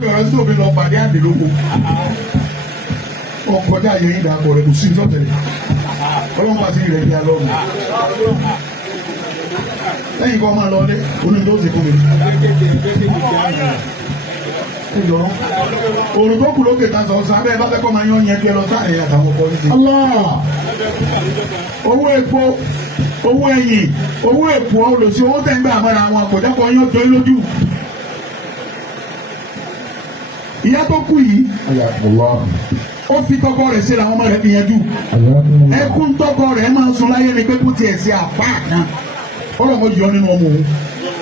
ọ̀rọ̀ tó fi lọ pàdé àdìlógún ọkọjá yẹn ìdàpọ̀ rẹ̀ kò sí ìtọ́tẹ̀lẹ̀ ọlọ́run bá ti rẹ̀ bí alọ́run lẹ́yìn kan máa lọ lé onídó ti fún mi. òrùn tó kù lókè ta sọ sábẹ́ bá fẹ́ kọ́ máa yán yẹn kí ẹ lọ sáàrin àtàwọn ọkọ ní ti. owó epo owó ẹ̀yìn owó èpò olùsí owó tẹ̀ ń gbà mọ́ra àwọn àpòjápọ̀ yán tó lójú. ìyá tó kú yìí ó fi tọkọ rẹ̀ sí làwọn ọmọ rẹ̀ fi yanjú ẹkún tọkọ rẹ̀ máa ń sun láyé ni pé kó tiẹ̀ sí àpá kan ọ̀rọ̀ mo yọ nínú ọmọ òun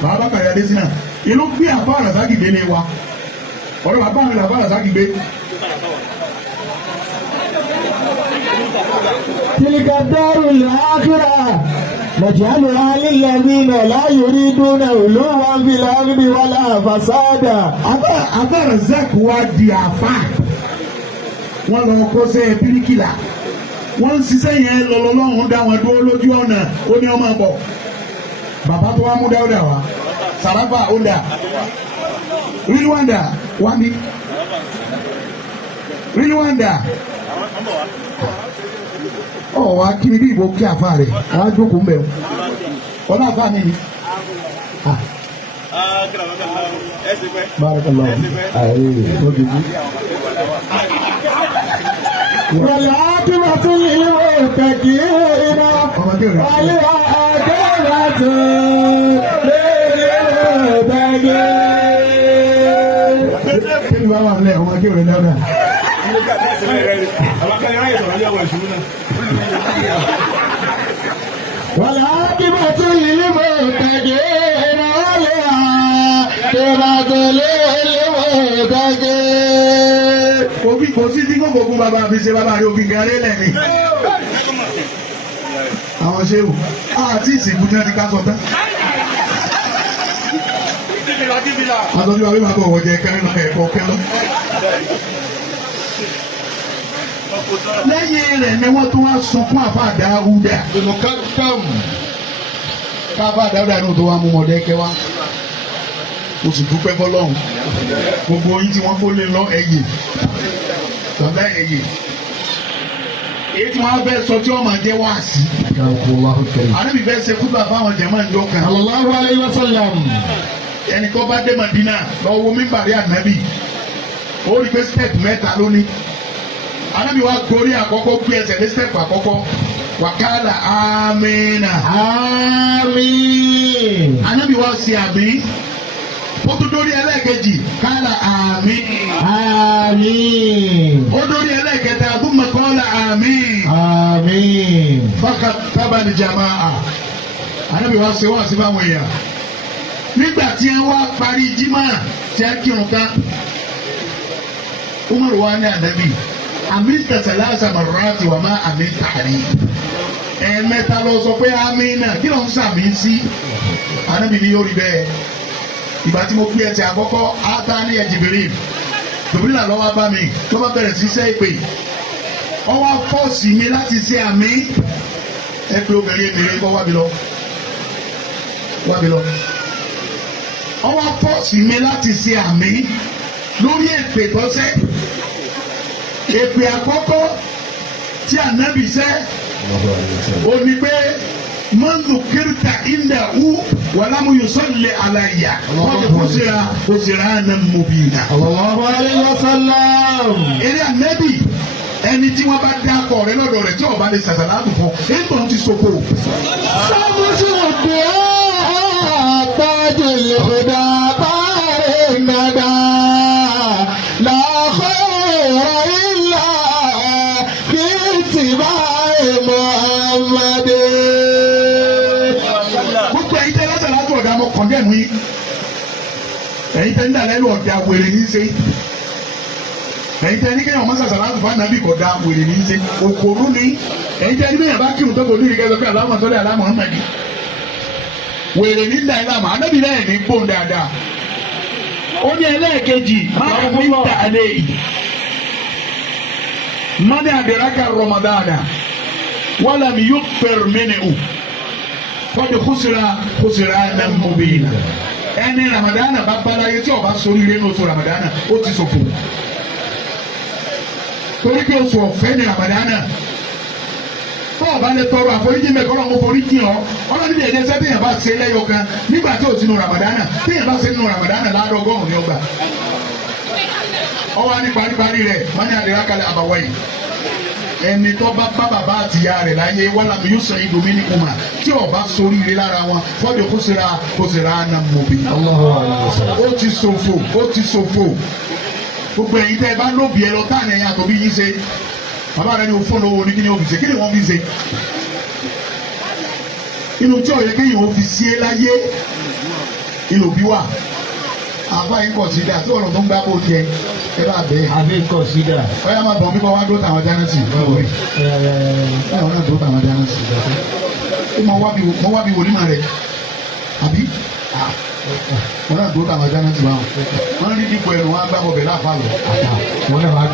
bàbá kàrí adésínà ìlú gbé àbá àràsákì délé wa ọ̀rọ̀ bàbá mi làbá àràsákì gbé. tìlìkà dárò làákìrà nàjàlù alílẹ̀mínà láyòrí dúnà olówó àbílà àbílì wàlà fàṣádà. àbá àràsákì wa di àfà wọn lọ kó sẹ́ bíríkìlà wọ́n ń ṣiṣẹ́ yẹn lọ́lọ́lọ́hún dá wọn dúró lójú ọ̀nà ó ní ọmọ bọ̀ bàbá tó wá mú dáúdà wá sàràfà ọ̀dà ríwáńdà wá ní ríwáńdà ọ̀ wá kí ni bí ìbò kí àfa rẹ̀ wá jókòó ń bẹ̀ ọ̀nà àfa mi ni. barakallahu ayi lójoojú. wàlá tí wàá tún lè wọ kàkí iná wàlẹ́ àgẹ́rẹ́ tó lè wọ kàkí. kí ni bàbá mi lẹ ọmọ akéwì rẹ dáadáa. wàlá tí wàá tún lè wọ kàkí iná wàlẹ́ àgẹ́rẹ́ tó lè wọ kàkí. òbí kò sí tí gbogbo bàbá mi ṣe bàbá rẹ òbí gàrí lẹ́ni. àwọn ṣéwù àti ìsìnkú tí wọ́n ti ká sọ tán. àtọ́jú àwọn ìbátan ọ̀wọ́ jẹ kẹrin náà ẹ̀kọ́ kẹlọ́. lẹ́yìn rẹ̀ ni wọ́n tún wá sunkún àfa Dáúdà. káfa Dáúdà ní o tó wá mú Mọ̀dẹ́kẹ́ wá. o sì dúpẹ́ fọlọ́run gbogbo yín tí wọ́n kó lé lọ ẹ̀yẹ tọ́lá ẹ̀yẹ èyí tí wọ́n fẹ́ sọ tí wọ́n máa jẹ́ wáàsí. ànábì fẹ́ ṣe kútbà fáwọn jẹ̀mọ́ ìjọ kan. sallallahu alayhi wa sallam. ẹnì kan bá dé Madina lọ́wọ́ mímbàrí ànábì ó rí pé step mẹ́ta lónìí ànábì wa gorí àkọ́kọ́ gbé ẹsẹ̀ ní step àkọ́kọ́ wàkàlà amínà. àmín. ànábì wa ṣe àmì ó tún dórí ẹlẹ́ẹ̀kejì kálá àmín. àmín. ó dórí ẹlẹ́ẹ̀kẹta àbúmọ̀ kọ́lá àmín. àmín. fọ́kà tábàlì jàmáà ànábì wa ṣe wá sí fáwọn èèyàn nígbà tí wọ́n wá parí jimá tí a kírun ká Umaru wa ní ànábì àmín tẹ̀sálásà marrati wà má àmín tààrí ẹ̀ẹ̀mẹ́ta lọ sọ pé àmín náà kí ló ń sàmì sí ànábì ní yóò rí bẹ́ẹ̀ ìgbà tí mo gbé ẹsẹ̀ àkọ́kọ́ átá ní Jibril Jibril náà lọ́wọ́ bá mi tó bá bẹ̀rẹ̀ sí sẹ́ ìpè ọwọ́ fọ́ọ̀sì mi láti ṣe àmín ẹ pé obìnrin èmìrè kọ́ wábi lọ ọwọ́ fọ́ọ̀sì mi láti ṣe àmín lórí èpè tọ́sẹ́ èpè àkọ́kọ́ tí ànábì sẹ́ ó ní pé mọ́ndù kírta ìndà ú wàlámù yusalli alayya wọ́n kò síra ànà mubina. sallallahu alayhi wa sallam. eré ànábì ẹni tí wọ́n bá dá akọ rẹ lọ́dọ̀ rẹ̀ tí wọ́n bá lè sàṣàlátù fún ètò ti soko. sàmúsù òde àtàjù lòdà báyìí nàdà làkọ́ ìlà kìtìbá Muhammadu. gbogbo ẹ̀yin tẹ́ lásàlátù ọ̀dà mọ́ kọ̀ndẹ́mù yín ẹ̀yin tẹ́ ń dà lẹ́nu ọ̀dà wèrè ní í ṣe ẹ̀yin tẹ́ ní kéèyàn má sàṣàlátù fún ànábì kọ̀dà wèrè ní í ṣe òkòrú ni ẹ̀yin tẹ́ ní bẹ́ẹ̀ bá kírun tó kò ní ìrìkẹ́ sọ pé Allahumma salli ala Muhammad wèrè ní ìdá ìlànà ànábì náà ní gbóhùn dáadáa ó ní ẹlẹ́ẹ̀kejì máa fi ń tà lé yìí mọ́ni àdìrákà Ramadana wàlámi yóò fẹ̀rù mẹ́nìú kọ́ni kùsìrà náà mubina ẹni ramadana bá balaye tí ọba ṣoríire ní oṣù ramadana ó ti ṣòfò torí pé oṣù ọ̀fẹ́ ni ramadana tó ọba lè tọrọ àforíjì mẹ́kọ́ lọ́mọ foríjì ọ́ ọlọ́dún yẹn dẹ́sẹ́ téèyàn bá ṣe lẹ́yọ kan nígbà tí ò sínú ramadana téèyàn bá ṣe nínú ramadana ládọ́gọ́rùn ní ọgbà ọwọ́ ní paríparí rẹ̀ wọ́n ní àdéhà kalẹ̀ àbàwọ̀ yìí ẹni tó bá bá bàbá àtìyá rẹ̀ láyé wàhálà mi yóò sọ ìdòmí ní kùmà tí ọba ṣoríire lára wọn fọ́jọ́ kó sera ànà mọ̀bí. ó ti ṣòfò gbogbo ẹ̀yin tẹ́ ẹ bá lóbi ẹ lọ táàní ẹ̀yin àtọ̀bí yín ṣe bàbá rẹ ní o fóònù owó ní kí ni o fi ṣe kí ni wọ́n fi ṣe inú tí ọ̀yẹ́ kéèyàn ó fi sí ẹ láyé inú bí wà àfa yín kọ̀sídà tí ọ̀rọ̀ tó ń gbá bó jẹ ẹ bá bẹ́ẹ̀. àbí kọ̀sídà. ọ̀yá máa bọ̀ nípa wá dó tàwọn jánẹ́sì lọ́wọ́ ẹ̀ ọ̀nà dó tàwọn jánẹ́sì lọ́wọ́ mo wá bí wòlímọ̀ rẹ̀ àbí wọn náà dó tàwọn jánẹ́sì báwọn wọn rí dípò ẹnu wọn gbá bọ̀bẹ̀ láàfà lọ. wọn náà wàá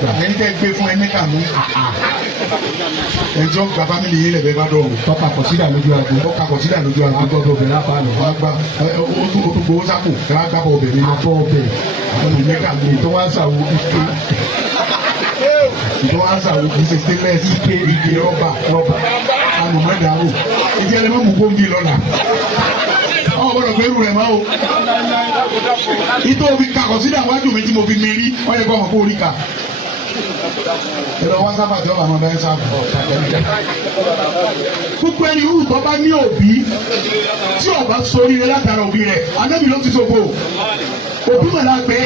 gbà. ẹni tẹ́ gbé fún ẹni kà mú ẹjọ́ gba fámìlì yìí lẹ̀ bẹ́ẹ̀ bá dọ̀wọ̀. tọ́ka kọ̀sídà lójú àgbo. àgọ́ bọ̀bẹ̀ láàfà lọ. o tún gbowó sápò kí wọ́n á gbàbọ̀ ọbẹ̀ nínú. àbọ̀ ọbẹ̀. ẹni kà mú tó wá ń sàwọ́ ike. tó wá ń sàwọ́ kì í ṣe stainless ike rọ́bà alùmọ́dàrú ìdí ẹlẹ́mọ̀ mú gbòǹgì lọ́la ọ̀ gbọ́dọ̀ gbẹ́rù rẹ̀ máa o ìtò òbí kakọ̀ sídà wájú mi tí mo fi mérí wọ́n yẹ kó ọmọ kó orí ka ẹ̀rọ wá sábà tí ọba àmọ́ bẹ́ẹ̀ sábà púpọ̀ ẹni irú tó bá ní òbí tí ọba sórí rẹ látara òbí rẹ anábì ló ti sọ́kò òbí mọ̀ náà pé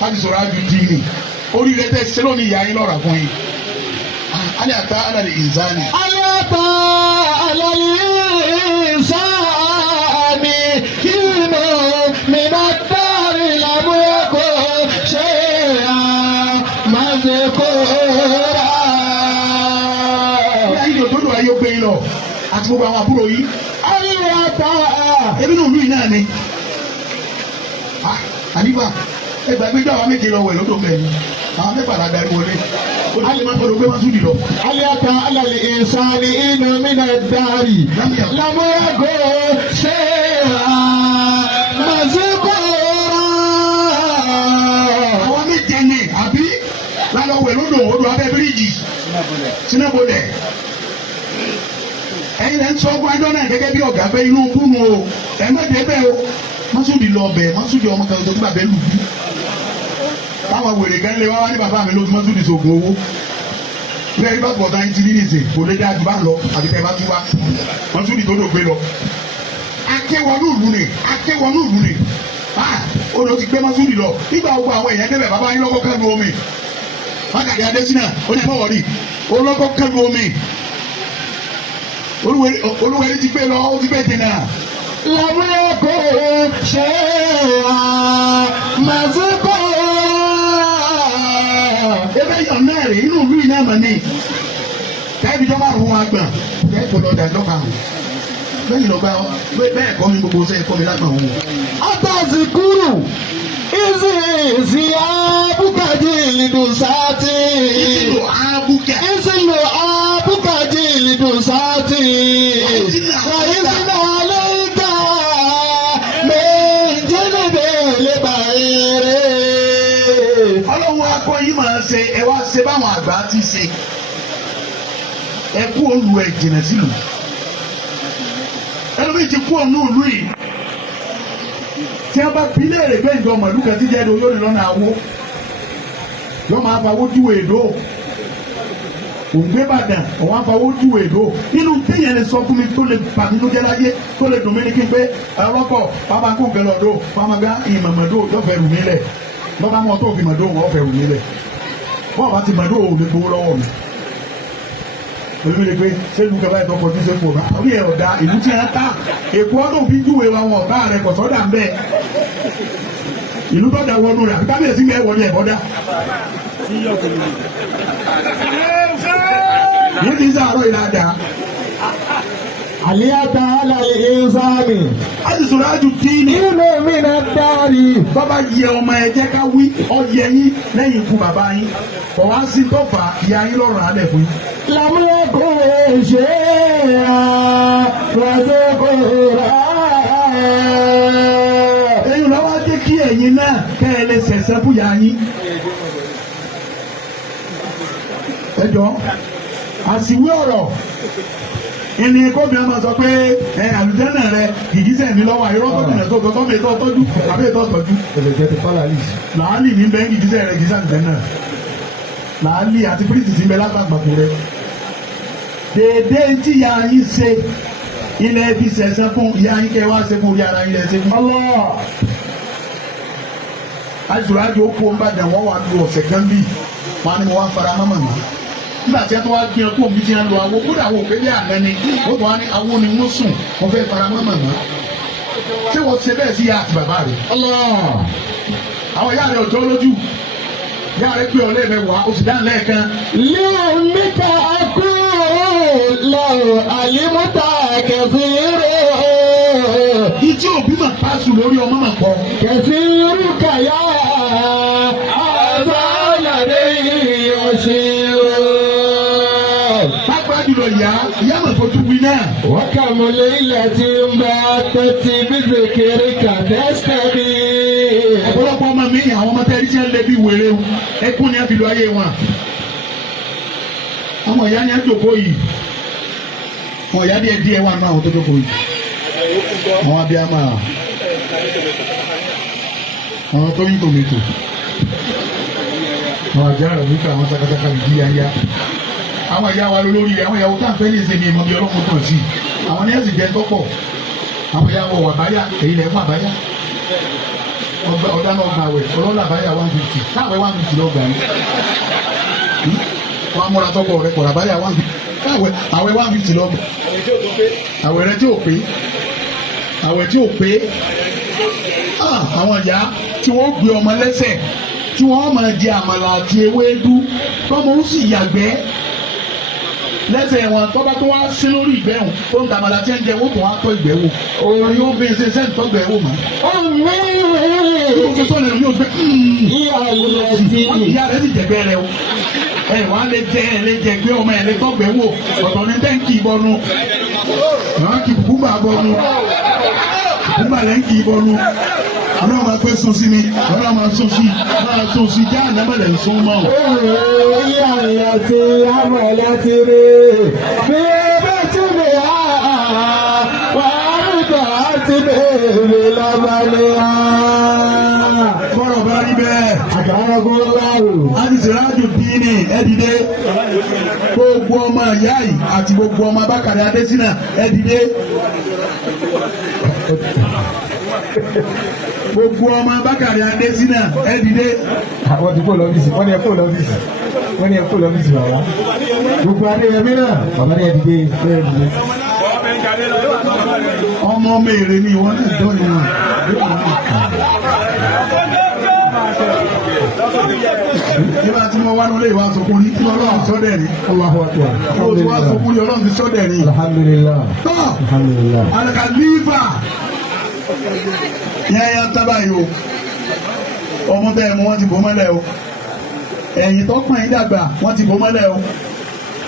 láti sọ̀rọ̀ àjù dìínì orí rẹ tẹ́ sẹ́lọ̀ ní ìyá yín lọ́ra fún yín alẹ́ àtà alẹ́ ìzáni. alẹ́ àtà alẹ́ ìzáni ìmọ̀ mìíràn dárí làmúkọ ṣe àmàzẹ́kọ̀ọ́ra. bí ayé òdodo ayé ó gbé yín lọ àti gbogbo àwọn àbúrò yìí. alẹ́ àtà. ebi ní òlú yìí náà ni. àdìbà ẹgbàgbé àwọn méje lọ wẹ̀ lọ́dọ̀ mẹ́rin àwọn mẹ́fà la darí wọlé alẹ́ máa gbọdọ̀ gbé wọn sùn dìlọ. alẹ́ ata alẹ́ ìsàlẹ̀ inú mi náà dárì lámúyàgò ṣe àmàzíkò. àwọn méje ni àbí lálọ́ wẹ̀ lọ́dọ̀ odò abẹ́ bíríìjì sinabolẹ̀ ẹ̀yin lẹ́ ń sọ ọgbọ́n ẹjọ́ náà gẹ́gẹ́ bí ọ̀gá pé inú kúnnù o ẹ̀ mẹ́tẹ̀ẹ́ bẹ́ẹ̀ o mọ́sùdì lọ bẹ̀ mọ́sùdì ọmọ kan tó gbà bẹ́ẹ̀ lù bí táwọn wèrè kan lé wá wá ní bàbá mi ló fi mọ́sùdì sògùn owó bí ẹni bá pọ̀ tán ti rí nìsín kò lè dá ju bá lọ àbí tẹ́ bá tún wá mọ́sùdì tó dògbé lọ. akẹ́wọ̀nù ìlú ni olè ti gbé mọ́sùdì lọ nígbà gbogbo àwọn èèyàn débẹ̀ bàbá yín lọ́kọ́ kẹ́lu omi mákàdé adésínà ó ní ẹ̀fọ́ wọ̀rí olókọ́ kẹ́lu omi olúwẹ̀rí ti gbé lọ ó ti gbé dènà. lámúyàgò ṣe àmàzíkò. ebe yọ náà rè inú ìlú iná mọ̀ ní tẹ́bi tó bá rún wọn gbọ̀n bẹ́ẹ̀ kò lọ dà lọ́kà hàn bẹ́ẹ̀ lọ gbà bẹ́ẹ̀ kọ́ mi gbogbo sẹ́yìn kọ́ mi lágbà wọn. atazikuru izi abukaji lidusati. isilu abukaji lidusati. wa isina aleika méjìlédè lébàárẹ̀. ọlọ́run akọ yìí máa ṣe ẹ wá ṣe báwọn àgbà ti ṣe ẹ kú olú ẹ jìnà sílùú ẹlòmíì ti kú ònú ìlú yìí tí a bá bí léèrè pé ìjọ màlúù kan ti jẹ́ ẹni olórí lọ́nà àwọ̀ yọ máa fawó júwe èdò òǹgbé bàdàn òun afawó júwe èdò nínú téèyàn lè sọ fún mi tó lè bà mí lójẹ́ láyé tó lè dùn mí ní kí n pé ọlọ́pọ̀ bàbá kó nǹkan lọ́dọ̀ bàbá gbá ìmọ̀mọ̀dọ̀ yọ̀fẹ́ rù mí lẹ̀ bàbá mọ̀ tó fi mọ̀dọ̀ wọ́n fẹ́ rù mí lẹ̀ bọ́ọ̀ bá ti mọ̀dọ̀ òun lè gbowó lọ́wọ́ mi olùmí lè pé sẹ́nu kẹfà ẹ̀tọ́ kọjú sẹ́kù ọ̀nà orí ẹ̀ ọ̀dà ìlú tí wọ́n ta èkó ọdún fi júwe wa wọn ọ̀tá rẹ̀ kọ̀sọ́dà ń bẹ́ẹ̀ ìlú tó da wọnú rẹ̀ àbí kábíyèsí mẹ́ wọlé ẹ̀bọ́dá. yìí ti sàárọ̀ ìlàjà. àlíyàtà alàlẹ́ ìzámi. a ti sọ̀rọ̀ àjù díìnì. inú mi náà dárì. bàbá yẹ ọmọ ẹ jẹ́ ká wí ọyẹ yín lẹ́yìn ikú bàbá yín kọ̀ wá sí tó fà ìyá yín lọ́rùn alẹ́ fún yín. lámúyàgò ṣe àmàzíkò. lè ṣẹ̀ṣẹ̀ fún ìyá yín. ẹ jọ àsìwé ọ̀rọ̀ ìní kóbi ọmọ sọ pé àlùjẹ́nà rẹ gìgísẹ̀ mi lọ́wọ́ àìrọ́ tó kùnà tó tọ́ mi tó tọ́jú àbí ètò ọ̀tọ́jú. làálì ní bẹ́ẹ̀ gìgísẹ̀ rẹ gìgísẹ̀ àlùjẹ́nà làálì àti pírísì ti ń bẹ lágbàgbàkú rẹ. dèédé tí ìyá yín ṣe ilẹ̀ ibi ṣẹ̀ṣẹ̀ fún ìyá yín kẹ́ wá ṣe fún orí ara yín lẹ̀ ṣe fún. àjùrájò kó ń bàjẹ́ wọ́n wà lu ọ̀sẹ̀ kan bíi wọn ni mo wá fara mọ́ màmá nígbà tí ẹ tó wá gbé ọkọ mi ti ń lo awo kódà àwọn òpè bí àná ni ó tó wá ní awo ni mo sùn mo fẹ́ fara mọ́ màmá ṣé wọ́n ṣe bẹ́ẹ̀ sí ìyá àti bàbá rẹ̀. àwọn ìyá rẹ̀ ò tó lójú ìyá rẹ̀ pé ọ̀lẹ́ rẹ̀ wá oṣù dáhùn lẹ́ẹ̀kan. lẹ́ẹ̀mẹ́ta akú lọ́rọ̀ àyímọ́ta kẹfì rẹ̀. ìjì òbí mà pàṣù lórí ọmọ mà kọ. kẹfì rú kàyà àbálàdé ọ̀ṣẹ́. pápá jùlọ ìyá mà fojú wí náà. wọ́n kà mọ́ lẹ́yìn tí ń bá tẹ́tí bíbí kiri kàdẹ́sẹ̀ bí. ọ̀pọ̀lọpọ̀ ọmọ mi àwọn ọmọ tẹ́lẹ̀ tí wọ́n lé bí wèrè o ẹkún ni a fi lọ ayé wọn. ọmọ ìyá ni a jókòó yìí ọmọ ìyá díẹ̀ wà náà àwọn tó jókòó yìí àwọn abiyamọ àwọn tó yí tòmítò àwọn àjàrà nípa àwọn takataka ìdí yáyá àwọn ìyá wa lórí àwọn ìyàwó tá à ń fẹ́ ní ìsinmi ìmọ̀ bí ọlọ́run tàn sí àwọn ní ẹ̀sìn jẹ́ tọ́pọ̀ àwọn ìyá wa wà báyà èyí lẹ̀ fún àbáyà ọ̀dà náà gbà wẹ̀ ọlọ́lá àbáyà 150 káwé 150 lọ gbà yín wọn múra tọ́pọ̀ rẹ kọ̀ àbáyà 150 káwé àwẹ̀ 150 lọ gbà àwẹ̀ rẹ tí ò pé àwẹ̀ tí ò pé àwọn ìyá tí wọ́n gbé ọmọ lẹ́sẹ̀ tí wọ́n máa jẹ àmàlà àti ewédú tọ́mọ ó sì yàgbẹ́ lẹ́sẹ̀ wọn tọ́ba tó wá sí lórí ìgbẹ́hùn tó ń tàmàlà tí ń jẹ wọ́n tó wá tọ́ ìgbẹ́ wò òun yóò bí ṣe sẹ́ni tọ́ ìgbẹ́ wò mọ́. ó fi sọ́ọ̀lù ẹ̀rù yóò gbé ìyá rẹ̀ sì jẹ̀gbẹ́ rẹ̀ o wà á lè jẹ gbé ọmọ ẹ̀ lè tọ́gbẹ́ wò ọ̀tọ̀ ní tẹ́ǹkì ìbọnu àwọn kì bùbá bọnu bùbá lẹ́ǹkì ìbọnu ọlọ́run máa pẹ́ sún sí mi ọlọ́run máa sún sí já ànámọ̀lẹ̀ ń sún mọ́. ìyá ìyá ti àmọ̀lẹ̀ ti rí bí ẹbí tí mi á wà á rúkọ̀ á ti bèèrè lọ́balẹ̀ á. bọ́rọ̀ bá rí bẹ́ẹ̀. àgbàrá kó láàrú. a ti sèrájú díínì ẹ̀dìdé gbogbo ọmọ ìyá yìí àti gbogbo ọmọ Bákàrẹ̀ Adésínà ẹ̀dìdé. gbogbo ọmọ Bákàrẹ̀ Adésínà ẹ̀dìdé. àwọn ti kó lọ́fíìsì wọ́n ní ẹ kó lọ́fíìsì wọ́n ní ẹ kó lọ́fíìsì bàbá. gbogbo Adéyẹmí náà bàbá ní ẹ̀dìdé bẹ́ẹ̀ ni. ọmọ èrè ni wọ́n náà dọ́ ni wọn. nígbà tí mo wá nílé ìwà sọkún ní kí ọlọ́run sọ́dẹ̀ ní. mo ti wá sọkún ní ọlọ́run ti sọ́dẹ̀ ní. alhamdulillah. alhamdulillah. alikalifa yẹn yẹn tábà yìí o ọmọ tẹ ẹ mọ wọn ti bò mọ́lẹ̀ o ẹ̀yìn tó pọn yín dàgbà wọn ti bò mọ́lẹ̀ o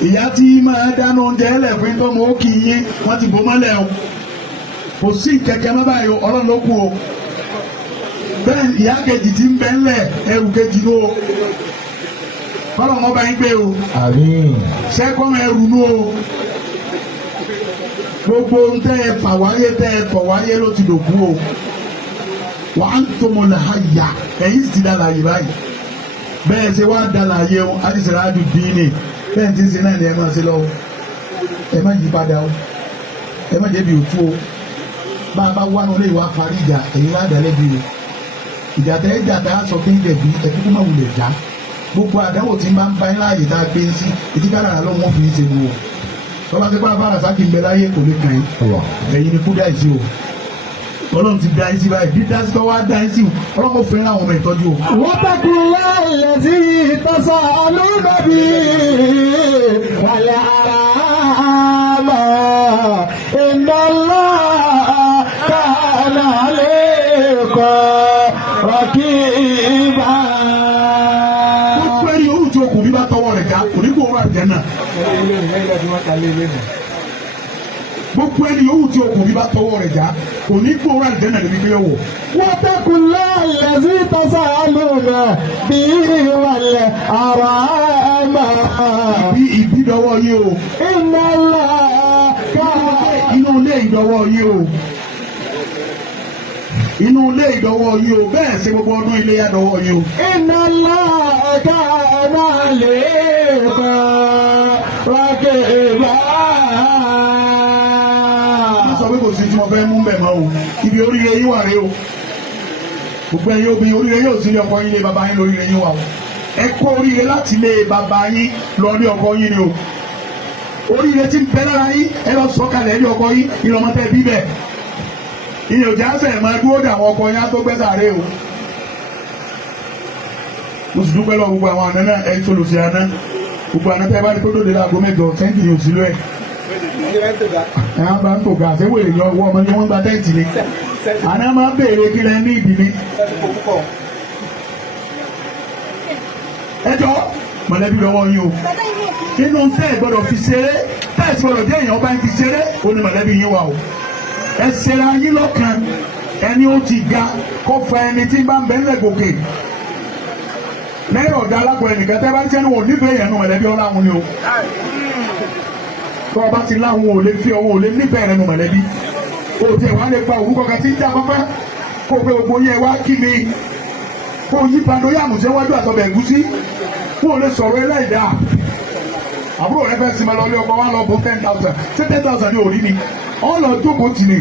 ìyá tí máa dáná oúnjẹ ẹlẹ́fín tó mọ ó kì í yín wọn ti bò mọ́lẹ̀ o kò sí kẹ̀kẹ́ mọ́ báyìí o ọlọ́run ló kú o bẹ́ẹ̀ ìyá kejì ti ń bẹ ńlẹ̀ ẹrù kejì ló o kọ́lọ̀ wọn bá yín gbé o sẹ́kọ̀ọ́ ẹrù ló o gbogbo ń tẹ́ ẹ fà wáyé tẹ́ ẹ fọ̀ wáyé ló ti dòkú o wà á ń tó mọ̀ lẹ́ ha yà ẹ̀yìn sì ti dá láàyè báyìí bẹ́ẹ̀ ṣe wá dá láàyè o á ti sẹ̀rẹ̀ á dùn dín ní bẹ́ẹ̀ ti ń ṣe náà ni ẹ máa ṣe lọ́wọ́ ẹ má yí padà o ẹ má débi òtú o bá a bá wá lórí ìwà parí ìjà èyí ládàá lẹ́bi o ìjà tẹ́ ìjà tẹ́ aṣọ bí dẹ̀bi ẹ̀kúkú má wulẹ̀ já gbogbo àdáwò tí ń bá ń bá yín láàyè tá a gbé sí etí kára ló wọ́n fi ń ṣe wò tọ́ba tí bá bára sákì ń bẹ láyé kò lè kàn yín ẹ̀yin ni kú dá ìsí o ọlọ́run ti dá ìsí báyìí dídá sí tọ́wọ́ á dá ìsí o ọlọ́run kò fẹ́ràn àwọn ọmọ ìtọ́jú o. wọ́n tẹ́kù láàyè sí ìtọ́sọ̀ olúdọ̀bí wàlẹ̀ ara mọ̀ ìdánlá kàná lè kọ́ rọ́kì bá. gbogbo ẹni yòówù tí okùnrin bá tọwọ́ rẹ̀ ká kò ní kó wà jẹ́ náà. gbogbo ẹni yòówù tí okùnrin bá tọwọ́ rẹ̀ já kò ní kó rà lẹ́nà níbi pé yóò wọ̀. واتقوا الله الذي تساءلون به والأرحام Ìbí dọwọ́ yín o. إن الله كان Inú ilé ìdọwọ́ yín o. Inú ilé ìdọwọ́ yín o. Bẹ́ẹ̀ ṣe gbogbo ọdún ilé yá dọwọ́ yín o. إن الله كان عليما رقيبا. Wọ́n sọ pé kò sí tí mo fẹ́ mú bẹ̀ mọ́ o. Ibi oríire yín wà rèé o. Gbogbo ẹ̀yin obìnrin oríire yóò sí ilé ọkọ yín lé bàbá yín lóríire yín wà o. Ẹ kó oríire láti ilé bàbá yín lọ ní ọkọ yín ni o. Oríire tí ń bẹ lára yín ẹ lọ sọ̀kalẹ̀ ní ọkọ yín ìlọmọtẹ bíbẹ̀. Ìyẹn òjá sẹ̀ máa dúró dà àwọn ọkọ yín á tó gbẹ́sàárẹ̀ o. Mo sì dúpẹ́ lọ gbogbo àwọn àná náà ẹ̀ tó lò sí àná. Gbogbo àná tẹ́ bá rí kótó de láago mẹ́jọ tẹ́ǹtì ni òsì lóẹ̀. Ẹ̀ á bá ń tò ga àṣẹ́wò èèyàn owó ọmọ yẹn wọ́n gba tẹ́ǹtì ni. Àná máa ń béèrè kí lẹ ní ìdílé. Ẹjọ́ mọ̀lẹ́bí lọ́wọ́ yín o. Nínú tẹ́ ẹ̀ gbọ́dọ̀ fi ṣeré tẹ́ ẹ̀ sì gbọ́dọ̀ jẹ́ èèyàn bá ń fi ṣeré ó ní mọ̀lẹ́bí yín wà o. Ẹ ṣera yín lọ́kàn ẹni ó ti ga kó fa ẹni tí bá ń bẹ nílẹ̀ gòkè. Lẹ́yìn ọ̀gá alákùnrin nìkan tẹ́ bá ń tẹ́nu wò nífẹ̀ẹ́ yẹn nù mọ̀lẹ́bí ọ̀la wọn ni o. Tó o bá ti láwọn ò lè fi ọwọ́ ò lè nífẹ̀ẹ́ rẹ nù mọ̀lẹ́bí. O tẹ wàá lè pa orúkọ kan tí ń já afẹ́fẹ́ kó o pé gbogbo yẹn wá kí mi kó o yí pando yá àmùsẹ́ wájú àtọ̀bẹ̀ ẹ̀gúsí kó o lè sọ̀rọ̀ ẹlẹ́dà àbúrò rẹ fẹ́ sinmi lọ lé ọkọ wa lọ bó 10,000 ṣé 10,000 ní orí ni ọ lọ jókòó tì ní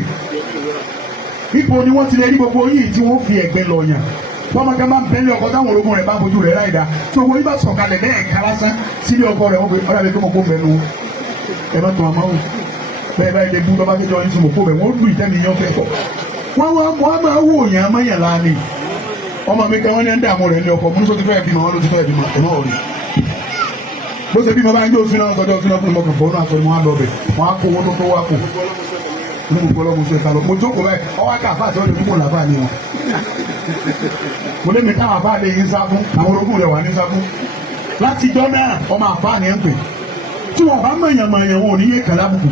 ipò ni wọ́n ti lè rí gbogbo yìí tí wọ́n fi ẹ̀gbẹ́ lọ yàn tọ́mọkẹ́ máa ń bẹ́lẹ̀ ọkọ táwọn ológun rẹ̀ bá bójú rẹ̀ láìda tí owó yìí bá sọ̀kalẹ̀ lẹ́ẹ̀ka lásán sílé ọkọ rẹ̀ wọ́n pe ọ̀rẹ́ mi kó mọ̀ kó fẹ́ nu ẹ bá tún àmọ́ bẹ́ẹ̀ báyìí lè bú lọ́ba kéjọ yín sùn kó bẹ̀ wọ́n lù ìtẹ́mi yẹn fẹ́ kọ̀ wọ́n máa wò yàn mọ́yàn láàánì ọmọ mi kan wọ́n ní ẹ̀ ń dààmú rẹ̀ ní ọkọ̀ mú sọ ti fẹ́ bímọ wọn ló ti fẹ́ bímọ ẹ̀ náà rí bó ṣe bímọ báyìí yóò sinú ọkọ̀ sinú ọkọ̀ lọ́kàn fọ́nù àtọ́ ni wọ́n á lọ bẹ̀ wọ́n á kó owó tó tó wá kù ní mo gbọ́ lọ́mọ sọ ìta lọ mo jókòó báyìí ọwọ́ ká àfáà tí wọ́n lè dúpọ̀ làbá ni wọn mo lé mi táwọn àfáà lè yín sá fún àwọn orogún rẹ̀ wà ní sá fún láti jọ náà ọmọ àfáà ni ẹ̀ ń pè tí wọ́n bá mọ̀yàn wọn ò ní yé kàlá bùkù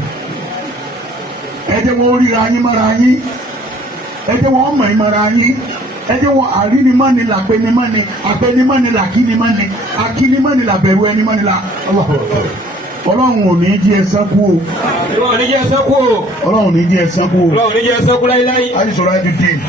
ẹ jẹ́ wọn ríra yín mọ́ra yín ẹ jẹ́ wọn mọ̀ ìmọ̀ra yín ẹ jẹ́ wọn àrínimọ́ni làpẹnimọ́ni àpẹnimọ́ni làkínimọ́ni akínimọ́ni làbẹ̀rù ẹnimọ́ni la ọlọ́run ò ní jí ẹsẹ̀ kú o. Ọlọ́run ní jẹ́ ẹsẹ̀ kú o. Ọlọ́run ní jí ẹsẹ̀ kú o. Ọlọ́run ní jẹ́ ẹsẹ̀ kú láíláí. Àyíṣọ́ra ẹ̀dùn dín.